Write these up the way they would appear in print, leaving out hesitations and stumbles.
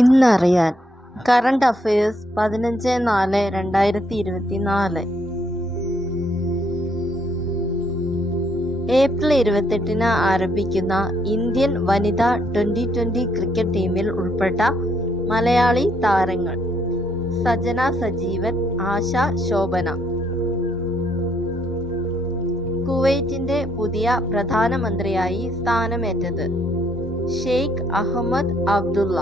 ഇന്നറിയാൻ current affairs 15/4/2024 April 28-ന് ആരംഭിക്കുന്ന Indian വനിതാ T20 cricket ടീമിൽ ഉൾപ്പെട്ട മലയാളി താരങ്ങൾ സജന സജീവൻ, ആശ ശോഭന. കുവൈറ്റിന്റെ പുതിയ പ്രധാനമന്ത്രിയായി സ്ഥാനമേറ്റത് ഷെയ്ഖ് അഹമ്മദ് അബ്ദുള്ള.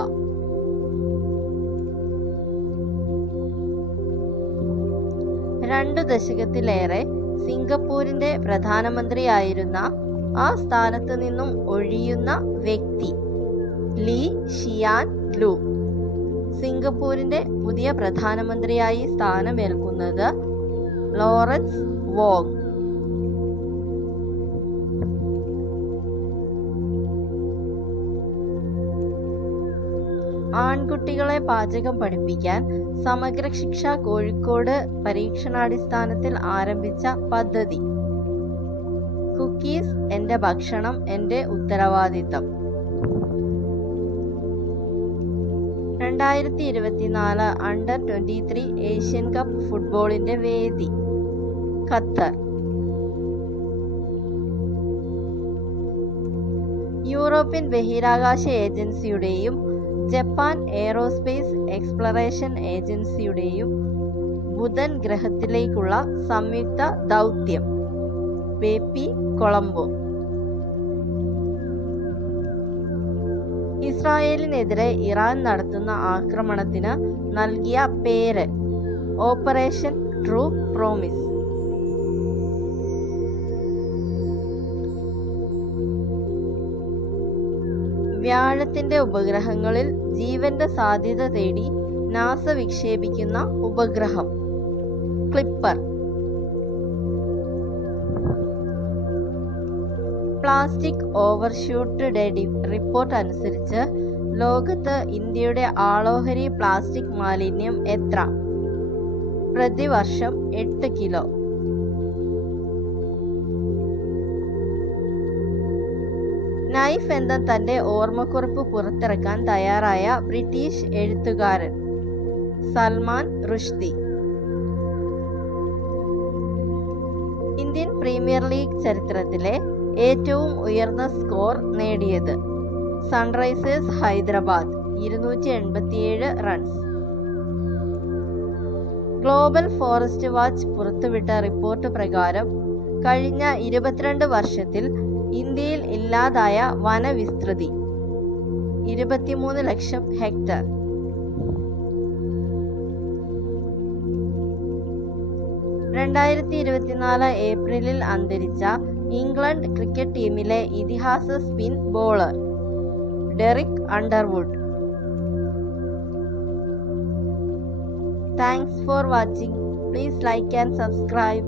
രണ്ടു ദശകത്തിലേറെ സിംഗപ്പൂരിന്റെ പ്രധാനമന്ത്രിയായിരുന്ന ആ സ്ഥാനത്ത് നിന്നും ഒഴിയുന്ന വ്യക്തി ലീ ഷിയാൻ ലു. സിംഗപ്പൂരിന്റെ പുതിയ പ്രധാനമന്ത്രിയായി സ്ഥാനമേൽക്കുന്നത് ലോറൻസ് വോങ്. ആൺകുട്ടികളെ പാചകം പഠിപ്പിക്കാൻ സമഗ്ര ശിക്ഷ കോഴിക്കോട് പരീക്ഷണാടിസ്ഥാനത്തിൽ ആരംഭിച്ച പദ്ധതി കുക്കീസ് എന്റെ ഭക്ഷണം എന്റെ ഉത്തരവാദിത്തം. 2024 അണ്ടർ 23 ഏഷ്യൻ കപ്പ് ഫുട്ബോളിന്റെ വേദി ഖത്തർ. യൂറോപ്യൻ ബഹിരാകാശ ഏജൻസിയുടെയും ജപ്പാൻ എയ്റോസ്പേസ് എക്സ്പ്ലറേഷൻ ഏജൻസിയുടെയും ബുധൻ ഗ്രഹത്തിലേക്കുള്ള സംയുക്ത ദൗത്യം ബേപ്പി കൊളംബോ. ഇസ്രായേലിനെതിരെ ഇറാൻ നടത്തുന്ന ആക്രമണത്തിന് നൽകിയ പേര് ഓപ്പറേഷൻ ട്രൂ പ്രോമിസ്. വ്യാഴത്തിന്റെ ഉപഗ്രഹങ്ങളിൽ ജീവന്റെ സാധ്യത തേടി നാസ വിക്ഷേപിക്കുന്ന ഉപഗ്രഹം clipper. Plastic overshoot day report അനുസരിച്ച് ലോകത്ത് ഇന്ത്യയുടെ ആളോഹരി പ്ലാസ്റ്റിക് മാലിന്യം എത്ര? പ്രതിവർഷം 8 കിലോ. നൈഫ് എന്ന തന്റെ ഓർമ്മക്കുറിപ്പ് പുറത്തിറക്കാൻ തയ്യാറായ ബ്രിട്ടീഷ് എഴുത്തുകാരൻ Salman Rushdie. Indian premier league ചരിത്രത്തിലെ ഏറ്റവും ഉയർന്ന സ്കോർ നേടിയത് Sunrisers Hyderabad 287 runs. Global forest watch പുറത്തുവിട്ട റിപ്പോർട്ട് പ്രകാരം കഴിഞ്ഞ 22 വർഷത്തിൽ ഇന്ത്യയിൽ ഇല്ലാതായ വനവിസ്തൃതി 23 ലക്ഷം ഹെക്ടർ. ഏപ്രിലിൽ അന്തരിച്ച ഇംഗ്ലണ്ട് ക്രിക്കറ്റ് ടീമിലെ ഇതിഹാസ spin bowler Derek Underwood. Thanks for watching. Please like and subscribe.